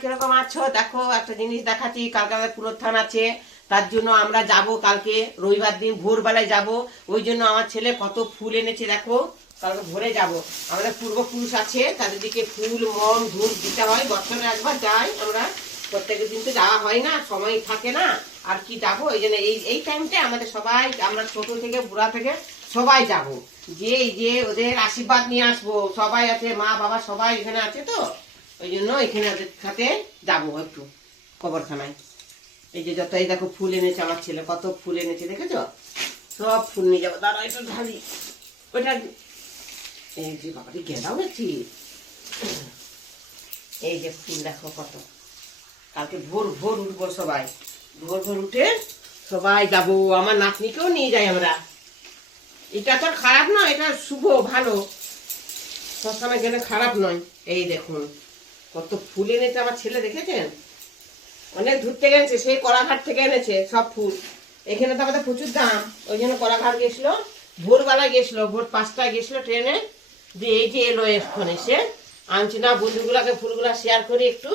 কিরকম আছো? দেখো একটা জিনিস দেখাচ্ছি, কালকে আমাদের পুনরুত্থান আছে, তার জন্য আমরা যাব কালকে রবিবার দিন ভোরবেলায় যাব। ওই জন্য আমার ছেলে কত ফুল এনেছে দেখো, কালকে ভোরে যাব। আমাদের পূর্বপুরুষ আছে, তাদের দিকে ফুল মম ধূপ দিতে হয়, বছরে একবার যাই আমরা, প্রত্যেক দিন তো যাওয়া হয় না, সময় থাকে না। আর কি যাবো, এই জন্য এই টাইমটা আমাদের সবাই, আমরা ছোট থেকে বুড়া থেকে সবাই যাব, যে এই যে ওদের আশীর্বাদ নিয়ে আসবো। সবাই আছে, মা বাবা সবাই এখানে আছে, তো ওই জন্য এখানে ওদের সাথে যাবো একটু কবরখানায়। এই যে যত, এই দেখো ফুল এনেছে আমার ছেলে, কত ফুল এনেছে দেখেছো, সব ফুল নিয়ে যাবো। দাঁড়া একটু ঢালি ওইটা, এই যে বাবাটি গেঁদাও গেছি, এই যে ফুল দেখো কত। কালকে ভোর ভোর উঠবো সবাই, ভোর ভোর উঠে সবাই যাবো। আমার নাতনিকেও নিয়ে যাই আমরা। এটা তো খারাপ নয়, এটা শুভ ভালো, সবসময় গেলে খারাপ নয়। এই দেখুন কত ফুল এনেছে আমার ছেলে, দেখেছেন? অনেক দূর থেকে এনেছে, সেই কলাঘাট থেকে এনেছে সব ফুল। এখানে তো আমাদের প্রচুর দাম, ওই জন্য কলাঘাট গেছিলো, ভোরবেলায় গেছিলো, ভোর 5টায় গেছিলো ট্রেনে, দিয়ে এই যে এলো এখন এসে। আনছি না, বন্ধুগুলাকে ফুলগুলা শেয়ার করি একটু।